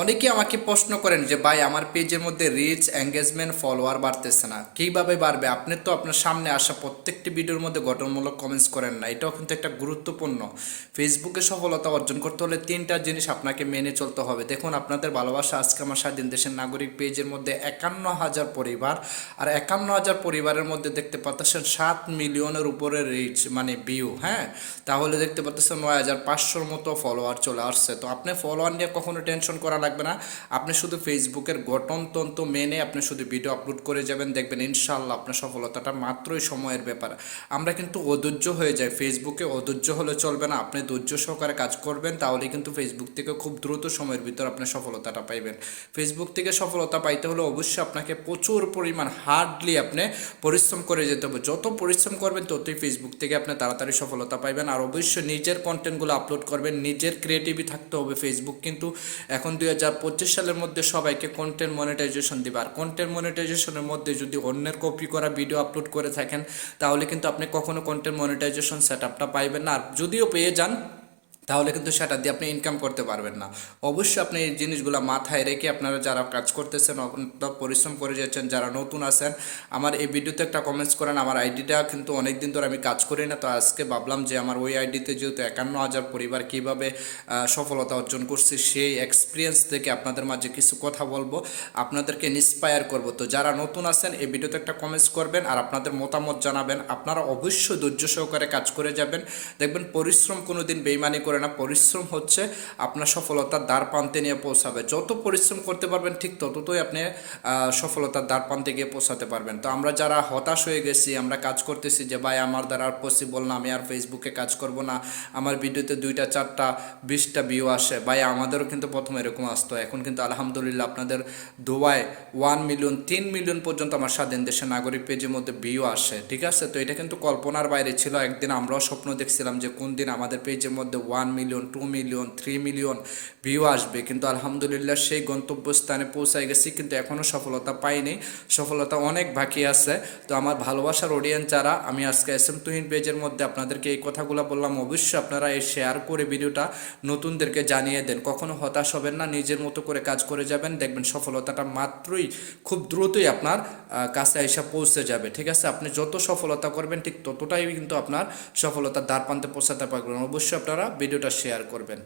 অনেকে আমাকে প্রশ্ন করেন যে ভাই আমার পেজের মধ্যে রিচ এঙ্গেজমেন্ট ফলোয়ার বাড়তেছে না, কিভাবে বাড়বে? আপনি তো আপনার সামনে আসা প্রত্যেকটি ভিডিওর মধ্যে গঠনমূলক কমেন্টস করেন না, এটাও কিন্তু একটা গুরুত্বপূর্ণ। ফেসবুকে সফলতা অর্জন করতে হলে তিনটা জিনিস আপনাকে মেনে চলতে হবে। দেখুন, আপনাদের ভালোবাসা আজকে আমার স্বাধীন দেশের নাগরিক পেজের মধ্যে 51,000 পরিবার, আর 51,000 পরিবারের মধ্যে দেখতে পাচ্ছেন 7 মিলিয়নের উপরে রিচ মানে ভিউ। হ্যাঁ, তাহলে দেখতে পাচ্ছেন 9,500-র মতো ফলোয়ার চলে আসছে। তো আপনি ফলোয়ার নিয়ে কখনো টেনশন করা লাগবে না। আপনি শুধু ফেসবুকের গঠনতন্ত্র মেনে আপনি শুধু ভিডিও আপলোড করে যাবেন, দেখবেন ইনশাআল্লাহ আপনার সফলতাটা মাত্রই সময়ের ব্যাপার। আমরা কিন্তু অধৈর্য হয়ে যাই ফেসবুকে, অধৈর্য হলে চলবে না। আপনি ধৈর্য সহকারে কাজ করবেন, তাহলে কিন্তু ফেসবুক থেকে খুব দ্রুত সময়ের ভিতর আপনি সফলতাটা পাইবেন। ফেসবুক থেকে সফলতা পাইতে হলে অবশ্যই আপনাকে প্রচুর পরিমাণ হার্ডলি আপনি পরিশ্রম করে যেতে হবে। যত পরিশ্রম করবেন ততই ফেসবুক থেকে আপনি তাড়াতাড়ি সফলতা পাইবেন। আর অবশ্যই নিজের কন্টেন্টগুলো আপলোড করবেন, নিজের ক্রিয়েটিভি থাকতে হবে। ফেসবুক কিন্তু এখন 2025 সালের মধ্যে সবাইকে কন্টেন্ট মনিটাইজেশন দিবে, আর কন্টেন্ট মনিটাইজেশনের মধ্যে যদি অন্যের কপি করা ভিডিও আপলোড করে থাকেন, তাহলে কিন্তু আপনি কখনো কন্টেন্ট মনিটাইজেশন সেট আপটা পাইবেন না। আর যদিও পেয়ে যান, তাহলে কিন্তু সেটা দিয়ে আপনি ইনকাম করতে পারবেন না। অবশ্যই আপনি এই জিনিসগুলো মাথায় রেখে আপনারা যারা কাজ করতেছেন, পরিশ্রম করে যাচ্ছেন, যারা নতুন আছেন, আমার এই ভিডিওতে একটা কমেন্টস করেন। আমার আইডিটা কিন্তু অনেক দিন ধরে আমি কাজ করি না, তো আজকে ভাবলাম যে আমার ওই আইডিতে যেহেতু 51,000 পরিবার কীভাবে সফলতা অর্জন করছে সেই এক্সপিরিয়েন্স থেকে আপনাদের মাঝে কিছু কথা বলবো, আপনাদেরকে ইন্সপায়ার করব। তো যারা নতুন আছেন এই ভিডিওতে একটা কমেন্টস করবেন আর আপনাদের মতামত জানাবেন। আপনারা অবশ্যই ধৈর্য সহকারে কাজ করে যাবেন, দেখবেন পরিশ্রম কোনো দিন বেইমানি করে না। পরিশ্রম হচ্ছে আপনার সফলতার দ্বার প্রান্তে নিয়ে পৌঁছাবে। যত পরিশ্রম করতে পারবেন ঠিক ততই আপনি সফলতার দ্বার প্রান্তে গিয়ে পৌঁছাতে পারবেন। তো আমরা যারা হতাশ হয়ে গেছি, আমরা কাজ করতেছি যে ভাই আমার দ্বারা আর পসিবল না, আমি আর ফেসবুকে কাজ করব না, আমার ভিডিওতে 2টা 4টা 20টা ভিউ আসে। ভাই আমাদেরও কিন্তু প্রথমে এরকম আসতো, এখন কিন্তু আলহামদুলিল্লাহ আপনাদের দোয়ায় 1 মিলিয়ন 3 মিলিয়ন পর্যন্ত আমার স্বাধীন দেশের নাগরিক পেজের মধ্যে ভিউ আসে। ঠিক আছে, তো এটা কিন্তু কল্পনার বাইরে ছিল। একদিন আমরাও স্বপ্ন দেখছিলাম যে কোন দিন আমাদের পেজের মধ্যে 1 মিলিয়ন 2 মিলিয়ন 3 মিলিয়ন ভিউ আসবে, কিন্তু আলহামদুলিল্লাহ সেই গন্তব্যস্থানে পৌঁছায় গেছি, কিন্তু এখনও সফলতা পাইনি। সফলতা অনেক বাকি আছে। তো আমার ভালোবাসার অডিয়েন্স যারা, আমি আজকে এস এম তুহিন পেজের মধ্যে আপনাদেরকে এই কথাগুলো বললাম, অবশ্যই আপনারা এই শেয়ার করে ভিডিওটা নতুনদেরকে জানিয়ে দেন। কখনো হতাশ হবেন না, নিজের মতো করে কাজ করে যাবেন, দেখবেন সফলতাটা মাত্রই খুব দ্রুতই আপনার কাছে এসে পৌঁছে যাবে। ঠিক আছে, আপনি যত সফলতা করবেন ঠিক ততটাই কিন্তু আপনার সফলতার দ্বার প্রান্তে পৌঁছাতে পারবেন। অবশ্যই আপনারা ভিডিওটা শেয়ার করবেন।